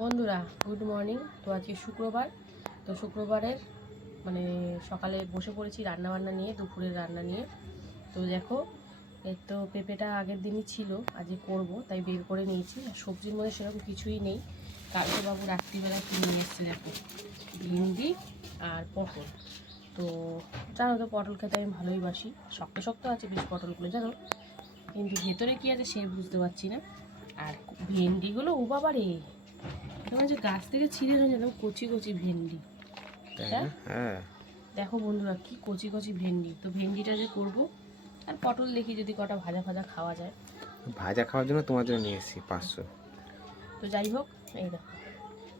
বন্ধুরা good morning তো আজকে শুক্রবার। তো শুক্রবারের মানে সকালে বসে পড়েছি রান্না বান্না নিয়ে, দুপুরের রান্না নিয়ে। তো দেখো, এর তো পেঁপেটা আগের দিনই ছিল, আজকে করব, তাই বের করে নিয়েছি। আর সবজির মধ্যে সেরকম কিছুই নেই। কালকে বাবু রাত্রিবেলা কিনে নিয়ে এসছে দেখো? ভিন্ডি আর পটল। তো জানো তো, পটল খেতে আমি ভালোই বাসি। শক্ত শক্ত আছে বেশ পটলগুলো, জানো? কিন্তু ভেতরে কী আছে সে বুঝতে পারছি না। আর ভেন্ডিগুলো, ও বাবা তোমার যে গাছ থেকে ছিঁড়ে হয়ে যেন কচি কচি ভেন্ডি। হ্যাঁ? দেখো বন্ধুরা কি কচি কচি ভেন্ডি। তো ভেন্ডিটা যে করব আর পটল দেখি যদি কটা ভাজা ভাজা খাওয়া যায়। ভাজা খাওয়ার জন্য তোমার জন্য নিয়ে এসেছি পাঁচশো। তো যাই হোক এই দেখো।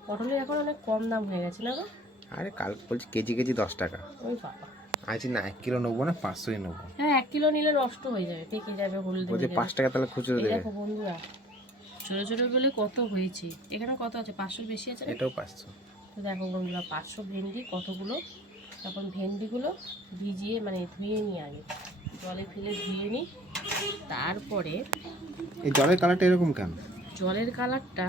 পটলের এখন অনেক কম দাম হয়ে গেছে না আরে কাল বলছি কেজি কেজি দশ টাকা। ওই বাবা। আজ না এক কিলো নেব না পাঁচশোই নেব। হ্যাঁ এক কিলো নিলে নষ্ট হয়ে যাবে পেকে যাবে হলদে যাবে। পাঁচ টাকা তাহলে খুচরো দেবে। দেখো বন্ধুরা ছোটো ছোটো বলে কত হয়েছে? এখানে কত আছে? পাঁচশোর বেশি আছে এটাও পাঁচশো। তো দেখো বন্ধুরা পাঁচশো ভেন্ডি কতগুলো? তখন ভেন্ডিগুলো ভিজিয়ে মানে ধুয়ে নিই আগে। জলে ফেলে ধুয়ে নিই তারপরে এই জলের কালারটা এরকম কেন? জলের কালারটা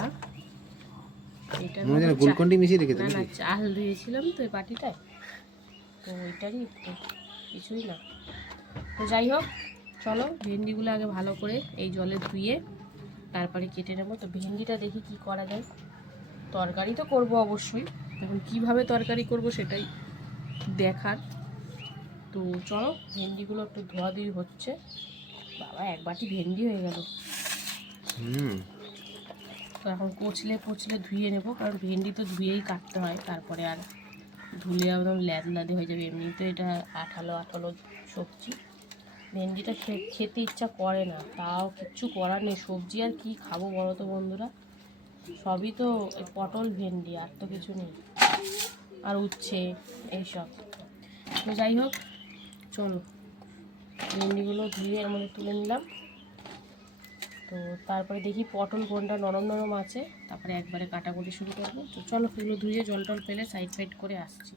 এটা গুলকন্ডি মিশিয়ে রেখেছে না না চাল ধুয়েছিলাম তো এই বাটিটায়। তো ওইটারই কিছুই না। তো যাই হোক চলো ভেন্ডিগুলো আগে ভালো করে এই জলে ধুয়ে তারপরে কেটে নেব। তো ভেন্ডিটা দেখি কি করা যায়। তরকারি তো করব অবশ্যই। এখন কীভাবে তরকারি করব সেটাই দেখার। তো চলো ভেন্ডিগুলো একটু ধোয়াধুয়ি হচ্ছে। বাবা এক বাটি ভেন্ডি হয়ে গেল। তো এখন কচলে পচলে ধুয়ে নেব কারণ ভেন্ডি তো ধুয়েই কাটতে হয়। তারপরে আর ধুলে একদম ল্যাদ লাদে হয়ে যাবে। এমনিতে এটা আঠালো আঠালো সবজি। ভেন্ডিটা খেতে ইচ্ছা করে না। তাও কিচ্ছু করার নেই। সবজি আর কি খাব বলো তো বন্ধুরা? সবই তো পটল ভেন্ডি, আর তো কিছু নেই। আর উচ্ছে, এইসব। তো যাই হোক, চলো। ভেন্ডিগুলো ধুয়ে মধ্যে তুলে নিলাম। তো তারপরে দেখি পটল কোনটা নরম নরম আছে। তারপরে একবারে কাটাকুটি শুরু করব। তো চলো এগুলো ধুয়ে জল টল ফেলে সাইড ফাইড করে আসছি।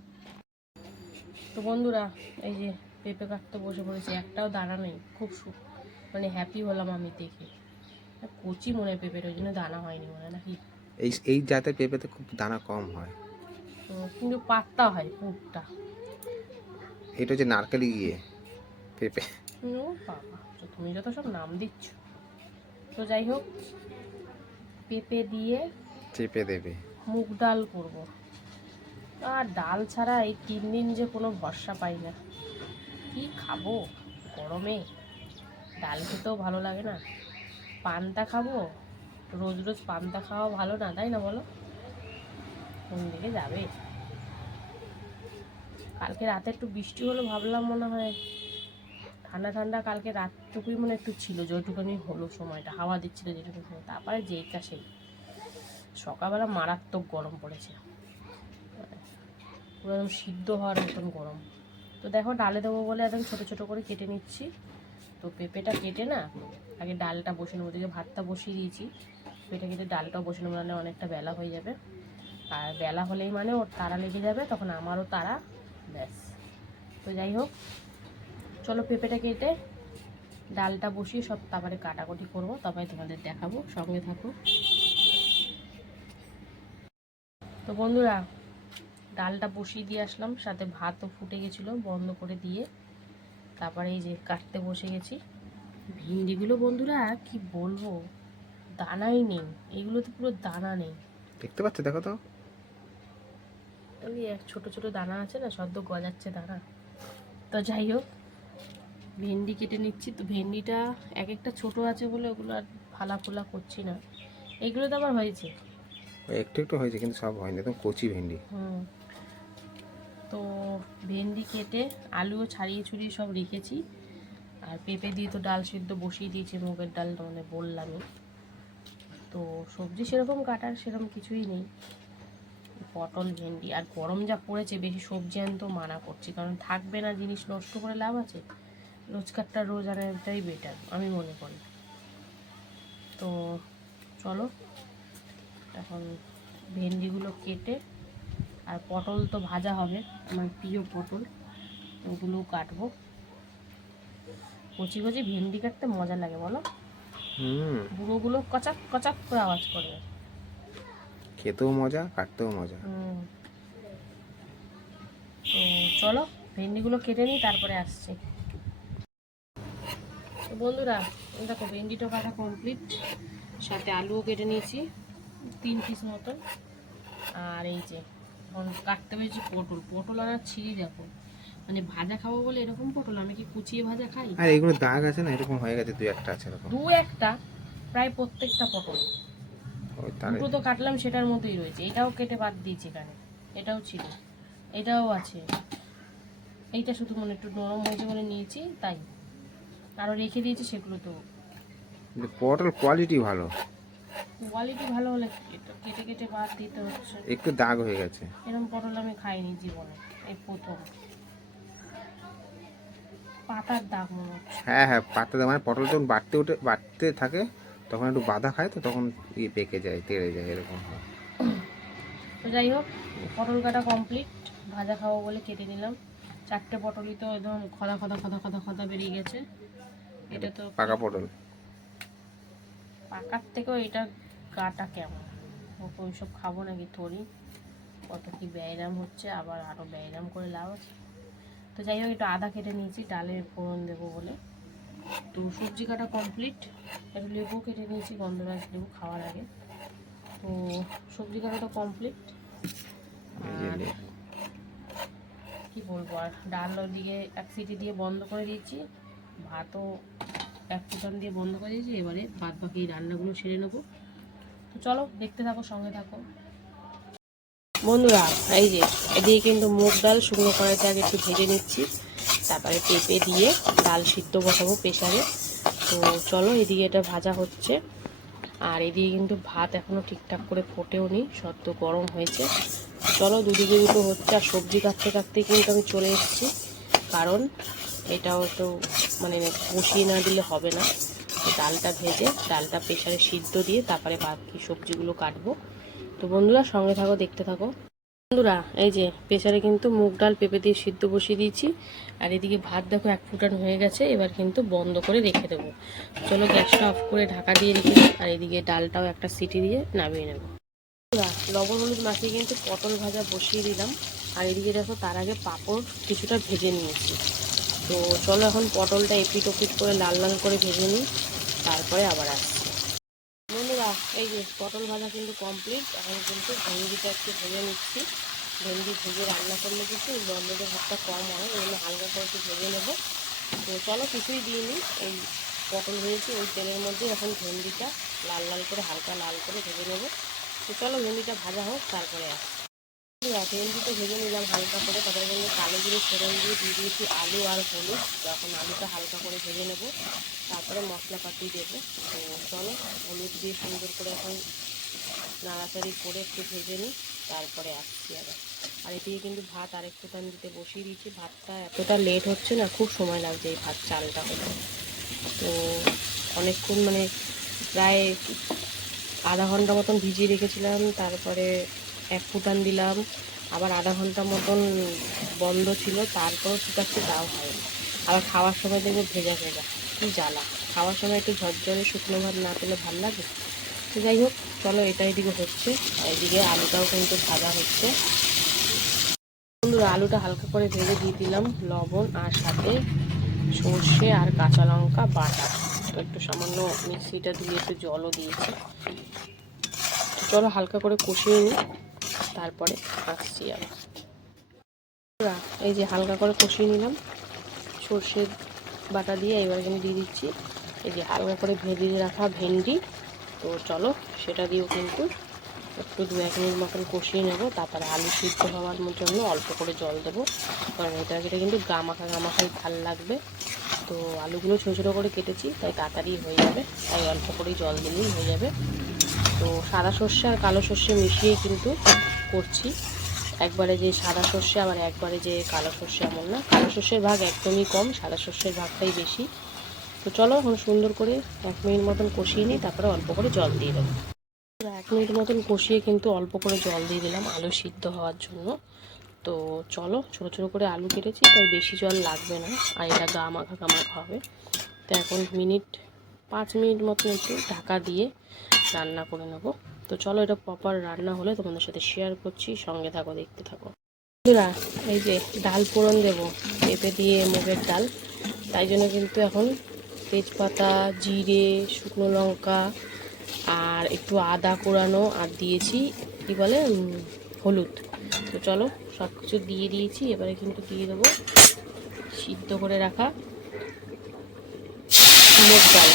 তো বন্ধুরা, এই যে পেঁপে কাটতে বসে পড়েছি একটাও দানা নেই খুব সু- মানে হ্যাপি হলাম আমি দেখে। কচি মনে হয় পেঁপের ওই জন্য দানা হয়নি মনে নাকি? এই এই জাতের পেঁপেতে খুব দানা কম হয়। কিন্তু পাত্তা হয় পুরটা। এটা হচ্ছে নারকেলি গিয়ে পেঁপে। ও বাবা তুমি যত সব নাম দিচ্ছ। তো যাই হোক পেঁপে দিয়ে চেপে দেবে। মুগ ডাল করব। আর ডাল ছাড়া এই তিন দিন যে কোনো ভরসা পাই না। কি খাব? গরমে? ডাল খেতেও ভালো লাগে না। পান্তা খাব? রোজ রোজ পান্তা খাওয়া ভালো না, তাই না বলো? কোন দিকে যাবে? কালকে রাতে একটু বৃষ্টি হলো ভাবলাম মনে হয়। ঠান্ডা ঠান্ডা কালকে রাতটুকুই মনে একটু ছিল, যেটুকুনি হলো সময়টা, হাওয়া দিচ্ছিল যেটুকু সময় তারপরে যেই কা সেই। সকালবেলা মারাত্মক গরম পড়েছে। পুরো একদম সিদ্ধ হওয়ার মতন গরম। তো দেখো ডালে দেবো বলে একদম ছোটো ছোটো করে কেটে নিচ্ছি। তো পেঁপেটা কেটে না, আগে ডালটা বসে নেব। ওদিকে ভাতটা বসিয়ে দিয়েছি। পেঁপেটা কেটে ডালটাও বসে নেব মানে অনেকটা বেলা হয়ে যাবে। আর বেলা হলেই মানে ওর তারা লেগে যাবে, তখন আমারও তারা, ব্যাস। তো যাই হোক, চলো পেঁপেটা কেটে ডালটা বসিয়ে সব তারপরে কাটাকুটি করব, তারপরে তোমাদের দেখাবো, সঙ্গে থাকো। তো বন্ধুরা ডালটা বসিয়ে দিয়ে আসলাম সাথে ভাতও ফুটে গেছিল বন্ধ করে দিয়ে। তারপরে এই যে কাটতে বসে গেছি। ভিন্ডিগুলো বন্ধুরা কি বলব? দানাই নেই এগুলোতে পুরো দানা নেই। দেখতে পাচ্ছ দেখো তো। ওই এক ছোটো ছোটো দানা আছে না সদ্য গজাচ্ছে দানা। তো যাই হোক ভেন্ডি কেটে নিচ্ছি। তো ভেন্ডিটা এক একটা ছোট আছে বলে ওগুলো আর ফালা ফোলা করছি না। এগুলো তো আবার হয়েছে? একটু একটু হয়েছে কিন্তু সব হয়নি। একদম কচি ভেন্ডি। হুম। তো ভেন্ডি কেটে, আলুও ছাড়িয়ে ছুড়িয়ে সব রেখেছি। আর পেঁপে দিয়ে তো ডাল সিদ্ধ বসিয়ে দিয়েছি, মুগের ডাল মানে বললামই। তো সবজি সেরকম কাটার সেরকম কিছুই নেই। পটল, ভেন্ডি, আর গরম যা পড়েছে, বেশি সবজি আনতেও মানা করছি। কারণ থাকবে না, জিনিস নষ্ট করে লাভ আছে। রোজকারটা রোজ আনাটাই বেটার আমি মনে করি। তো চলো, এখন ভেন্ডিগুলো কেটে আর পটল তো ভাজা হবে আমার প্রিয় পটল। ওগুলোও কাটবো। কচি কচি ভেন্ডি কাটতে মজা লাগে বলো? বুড়োগুলো কচাক কচাক করে আওয়াজ করবে খেতেও মজা কাটতেও মজা। তো চলো ভেন্ডিগুলো কেটে নিই তারপরে আসছি। বন্ধুরা দেখো ভেন্ডিটা কাটা কমপ্লিট সাথে আলুও কেটে নিয়েছি তিন পিস মতো আর এই যে এখন কাটতে পেরেছি পটল। পটল আর ছিঁড়ে দেখো মানে ভাজা খাব বলে এরকম পটল আমি কি কুচিয়ে ভাজা খাই? আর এগুলো দাগ আছে না? এরকম হয়ে গেছে দুই একটা আছে এরকম। দু একটা প্রায় প্রত্যেকটা পটল। দুটো তো কাটলাম সেটার মধ্যেই রয়েছে। এটাও কেটে বাদ দিয়েছি এখানে। এটাও ছিল। এটাও আছে। এইটা শুধু মানে একটু নরম হয়েছে বলে নিয়েছি তাই। আরও রেখে দিয়েছি সেগুলো তো পটল কোয়ালিটি ভালো। কোয়ালিটি ভালো হলে কেটে কেটে বাদ দিতে হচ্ছে। একটু দাগ হয়ে গেছে। এরকম পটল আমি খাইনি জীবনে এই প্রথম। পাতার দাগ মনে হচ্ছে। হ্যাঁ হ্যাঁ পাতা দাগ মানে পটল যখন বাড়তে উঠে বাড়তে থাকে তখন একটু বাধা খায় তো তখন ইয়ে পেকে যায় তেড়ে যায় এরকম হয়। তো যাই হোক পটল কাটা কমপ্লিট ভাজা খাব বলে কেটে নিলাম। চারটে পটলই তো একদম খদা খদা খদা খদা খদা বেরিয়ে গেছে। এটা তো পাকা পটল। পাকার থেকেও এটা গাটা কেমন? ওকে ওইসব খাব নাকি থরি কত কি ব্যায়াম হচ্ছে আবার আরও ব্যায়াম করে লাভ আছে। তো যাই হোক একটু আদা কেটে নিয়েছি ডালের ফোড়ন দেবো বলে। তো সবজি কাটা কমপ্লিট একটু লেবু কেটে নিয়েছি গন্ধরাজ লেবু খাওয়ার আগে। তো সবজি কাটাটা কমপ্লিট আর। কি বলব আর ডাল ওদিকে এক সিটি দিয়ে বন্ধ করে দিয়েছি। ভাতও এক ফুটান দিয়ে বন্ধ করে দিয়েছি, এবারে বাদ বাকি রান্নাগুলো সেরে নেব। তো চলো, দেখতে থাকো, সঙ্গে থাকো। বন্ধুরা, এই যে, এদিকে কিন্তু মুগ ডাল, শুকনো কড়াইতে আগে একটু ভেজে নিচ্ছি। তারপরে পেঁপে দিয়ে ডাল সিদ্ধ বসাবো প্রেশারে তো চলো, এদিকে এটা ভাজা হচ্ছে। আর এদিকে কিন্তু ভাত এখনও ঠিকঠাক করে ফোটেও নি সদ্য গরম হয়েছে। চলো, দুদিকে দুটো হচ্ছে, আর সবজি কাটতে কাটতে কিন্তু আমি চলে এসেছি। কারণ এটাও তো মানে বসিয়ে না দিলে হবে না। ডালটা ভেজে ডালটা প্রেশারে সিদ্ধ দিয়ে তারপরে বাকি সবজিগুলো কাটবো। তো বন্ধুরা সঙ্গে থাকো দেখতে থাকো। বন্ধুরা এই যে প্রেশারে কিন্তু মুগ ডাল পেঁপে দিয়ে সিদ্ধ বসিয়ে দিয়েছি। আর এদিকে ভাত দেখো এক ফুটান হয়ে গেছে এবার কিন্তু বন্ধ করে রেখে দেবো। চলো গ্যাসটা অফ করে ঢাকা দিয়ে রেখে আর এদিকে ডালটাও একটা সিটি দিয়ে নামিয়ে নেব। বন্ধুরা, লবণ হলুদ মাখিয়ে কিন্তু পটল ভাজা বসিয়ে দিলাম। আর এদিকে দেখো তার আগে পাঁপড় কিছুটা ভেজে নিয়েছি। তো চলো এখন পটলটা এপিট ওপিট করে লাল লাল করে ভেজে নিই, তারপরে আবার আসছি। বন্ধুরা, এই যে পটল ভাজা কিন্তু কমপ্লিট এখন কিন্তু ভেন্ডিটা একটু ভেজে নিচ্ছি। ভেন্ডি ভেজে রান্না করলে কিন্তু বন্ধদের ভাতটা কম হয় এগুলো হালকা করে একটু ভেজে নেব। তো চলো কিছুই দিইনি এই পটল ভেজেছি, ওই তেলের মধ্যে এখন ভেন্ডিটা লাল লাল করে, হালকা লাল করে ভেজে নেব। তো চলো ভেন্ডিটা ভাজা হোক, তারপরে আসছি। বন্ধুরা, ভেন্ডিটা ভেজে নিলাম হালকা করে। তারপরে কিন্তু কালো জিরে ফোড়ন দিয়ে দিয়ে দিয়েছি আলু আর হলুদ। যখন আলুটা হালকা করে ভেজে নেব তারপরে মশলাপাতি দেবো। তো চলো হলুদ দিয়ে সুন্দর করে এখন নাড়াচাড়ি করে একটু ভেজে নিই তারপরে আসছি আবার। আর এদিকে কিন্তু ভাত আরেকটু টান দিতে বসিয়ে দিয়েছি। ভাতটা এতটা লেট হচ্ছে না খুব সময় লাগছে এই ভাত চালটা হতে। তো অনেকক্ষণ মানে প্রায় আধা ঘণ্টা মতন ভিজিয়ে রেখেছিলাম তারপরে এক ফুটান দিলাম। আবার আধা ঘণ্টা মতন বন্ধ ছিল, তারপরও ঠিক আছে, তাও হয়নি। আবার খাওয়ার সময় দেখব ভেজা ভেজা, কি জ্বালা। খাওয়ার সময় একটু ঝরঝরে শুকনো ভাত না পেলে ভালো লাগে? তো যাই হোক, চলো এটা এদিকে হচ্ছে। এদিকে আলুটাও কিন্তু ভাজা হচ্ছে। বন্ধুরা, আলুটা হালকা করে ভেজে দিয়ে দিলাম লবণ আর সাথে সর্ষে আর কাঁচা লঙ্কা বাটা। তো একটু সামান্য মিক্সিটা দিয়ে একটু জলও দিয়েছি। চলো হালকা করে কষিয়ে নিই। তারপরে আসছি আবার এই যে হালকা করে কষিয়ে নিলাম। সর্ষের বাটা দিয়ে এবার কিন্তু দিয়ে দিচ্ছি। এই যে হালকা করে ভেজে রাখা ভেন্ডি। তো চলো, সেটা দিয়েও কিন্তু একটু দু এক মিনিট মতন কষিয়ে নেব। তারপরে আলু সিদ্ধ হওয়ার জন্য অল্প করে জল দেবো। কারণ এটা যেটা কিন্তু গামাখা গামাখাই ভালো লাগবে। তো আলুগুলো ছোটো ছোটো করে কেটেছি, তাই তাড়াতাড়ি হয়ে যাবে। তাই অল্প করেই জল দিলেই হয়ে যাবে। তো সাদা সর্ষে আর কালো সর্ষে মিশিয়েই কিন্তু করছি। একবারে যে সাদা সর্ষে, আবার একবারে যে কালো সর্ষে এমন না। কালো সর্ষের ভাগ একদমই কম, সাদা সর্ষের ভাগটাই বেশি। তো চলো এখন সুন্দর করে এক মিনিট মতন কষিয়ে নিই, তারপরে অল্প করে জল দিয়ে দেবো। এক মিনিট মতন কষিয়ে কিন্তু অল্প করে জল দিয়ে দিলাম আলু সিদ্ধ হওয়ার জন্য। তো চলো, ছোটো ছোটো করে আলু কেটেছি তাই বেশি জল লাগবে না। আর এটা গা মাখা গামাখা হবে। তো এখন মিনিট, পাঁচ মিনিট মতন একটু ঢাকা দিয়ে রান্না করে নেব। তো চলো এটা প্রপার রান্না হলে তোমাদের সাথে শেয়ার করছি, সঙ্গে থাকো, দেখতে থাকো। বন্ধুরা, এই যে ডাল ফোড়ন দেবো, পেঁপে দিয়ে মুগের ডাল। তাই জন্য কিন্তু এখন তেজপাতা, জিরে, শুকনো লঙ্কা আর একটু আদা কোরানো আর দিয়েছি, কি বলে হলুদ। তো চলো সব কিছু দিয়ে দিয়েছি, এবারে কিন্তু দিয়ে দেবো সিদ্ধ করে রাখা মুগ ডাল।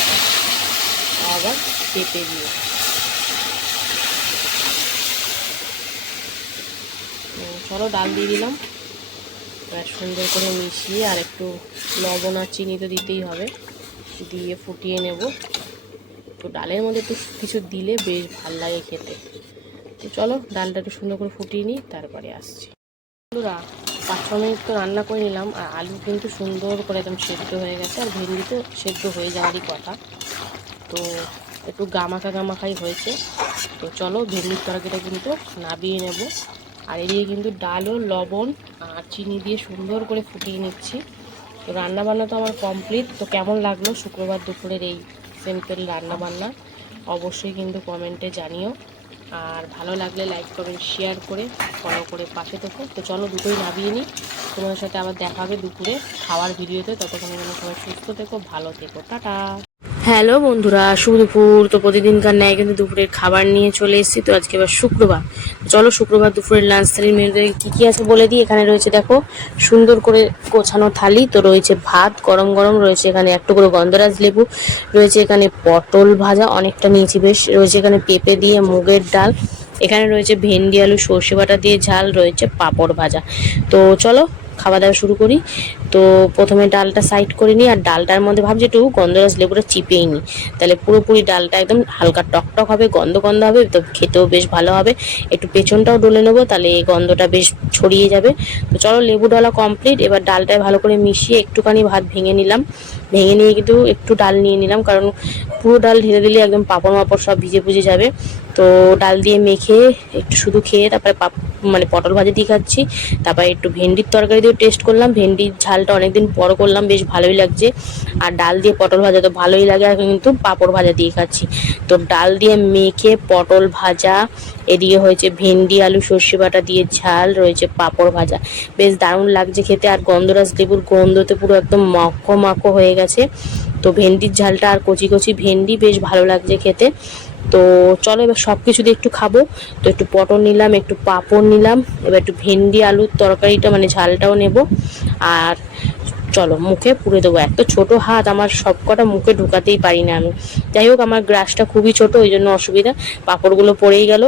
আবার পেঁপে দিয়ে। চলো ডাল দিয়ে দিলাম। এবার সুন্দর করে মিশিয়ে আর একটু লবণ আর চিনি তো দিতেই হবে। দিয়ে ফুটিয়ে নেব। তো ডালের মধ্যে একটু কিছু দিলে বেশ ভালো লাগে খেতে। তো চলো ডালটা একটু সুন্দর করে ফুটিয়ে নিই, তারপরে আসছি। বন্ধুরা, পাঁচ ছ মিনিট তো রান্না করে নিলাম। আর আলু কিন্তু সুন্দর করে একদম সেদ্ধ হয়ে গেছে। আর ভেন্ডি তো সেদ্ধ হয়ে যাওয়ারই কথা। তো একটু গামাখা গামাখাই হয়েছে। তো চলো ভেন্ডির তরকারিটা কিন্তু নাবিয়ে নেব। আর এদিকে কিন্তু ডালও, লবণ আর চিনি দিয়ে সুন্দর করে ফুটিয়ে নিচ্ছি। তো রান্নাবান্না তো আমার কমপ্লিট তো কেমন লাগল শুক্রবার দুপুরের এই সিম্পল রান্নাবান্না? অবশ্যই কিন্তু কমেন্টে জানিও। আর ভালো লাগলে লাইক কমেন্ট শেয়ার করে ফলো করে পাশে থেকো। তো চলো দুটোই নামিয়ে নিই। তোমাদের সাথে আবার দেখা হবে দুপুরে খাওয়ার ভিডিওতে। ততক্ষণ যেন সবাই সুস্থ থেকো, ভালো থেকো। টাটা! হ্যালো বন্ধুরা, শুভ দুপুর। তো প্রতিদিনকার ন্যায় কিন্তু দুপুরের খাবার নিয়ে চলে এসেছি। তো আজকে এবার শুক্রবার। চলো শুক্রবার দুপুরের লাঞ্চ থালির মেনুতে কী কী আছে বলে দিই? এখানে রয়েছে দেখো, সুন্দর করে গোছানো থালি। তো রয়েছে ভাত, গরম গরম। রয়েছে এখানে একটু করে গন্ধরাজ লেবু। রয়েছে এখানে পটল ভাজা, অনেকটা নিয়েছি বেশ। রয়েছে এখানে পেঁপে দিয়ে মুগের ডাল। এখানে রয়েছে ভেন্ডি, আলু, সর্ষে বাটা দিয়ে ঝাল। রয়েছে পাঁপড় ভাজা। তো চলো খাওয়া দাওয়া শুরু করি। তো প্রথমে ডালটা সাইড করে নিই আর ডালটার মধ্যে ভাবছি একটু গন্ধরাজ লেবুটা চিপেই নিই। তাহলে পুরোপুরি ডালটা একদম হালকা টকটক হবে, গন্ধ গন্ধ হবে, তো খেতেও বেশ ভালো হবে। একটু পেছনটাও ডলে নেব, তাহলে এই গন্ধটা বেশ ছড়িয়ে যাবে। তো চলো লেবু ডলা কমপ্লিট এবার ডালটায় ভালো করে মিশিয়ে একটুখানি ভাত ভেঙে নিলাম। ভেঙে নিয়ে কিন্তু একটু ডাল নিয়ে নিলাম, কারণ পুরো ডাল ঢেলে দিলে একদম পাপড় মাপড় সব ভিজে পুজে যাবে। তো ডাল দিয়ে মেখে একটু শুধু খেয়ে তারপরে পাপ মানে পটল ভাজা দিয়ে খাচ্ছি। তারপরে একটু ভেন্ডির তরকারি দিয়ে টেস্ট করলাম। ভেন্ডির ঝালটা অনেকদিন পর করলাম, বেশ ভালোই লাগছে। আর ডাল দিয়ে পটল ভাজা তো ভালোই লাগে আর কিন্তু পাঁপড় ভাজা দিয়ে খাচ্ছি। তো ডাল দিয়ে মেখে পটল ভাজা, এদিকে হয়েছে ভেন্ডি, আলু, সর্ষে বাটা দিয়ে ঝাল, রয়েছে পাঁপড় ভাজা। বেশ দারুণ লাগছে খেতে। আর গন্ধরাজ লেবুর গন্ধতে পুরো একদম মাখো মাখো হয়ে গেছে। তো ভেন্ডির ঝালটা আর কচি কচি ভেন্ডি, বেশ ভালো লাগছে খেতে। তো চলো এবার সব কিছু দিয়ে একটু খাব। তো একটু পটল নিলাম, একটু পাঁপড় নিলাম, এবার একটু ভেন্ডি, আলুর তরকারিটা মানে ঝালটাও নেব। আর চলো মুখে পুড়ে দেবো। এত ছোট হাত, আমার সব কটা মুখে ঢুকাতেই পারি না আমি। যাই হোক, আমার গ্রাসটা খুবই ছোট, ওই জন্য অসুবিধা। পাঁপড়গুলো পড়েই গেল।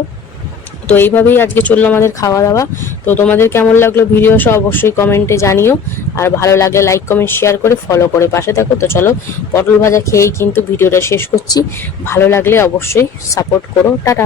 তো এইভাবেই আজকে চলল আমাদের খাওয়া দাওয়া তো তোমাদের কেমন লাগল ভিডিও সব অবশ্যই কমেন্টে জানিও। আর ভালো লাগলে লাইক কমেন্ট শেয়ার করে ফলো করে পাশে থাকো। তো চলো, পটল ভাজা খেয়েই কিন্তু ভিডিওটা শেষ করছি। ভালো লাগলে অবশ্যই সাপোর্ট করো। টাটা।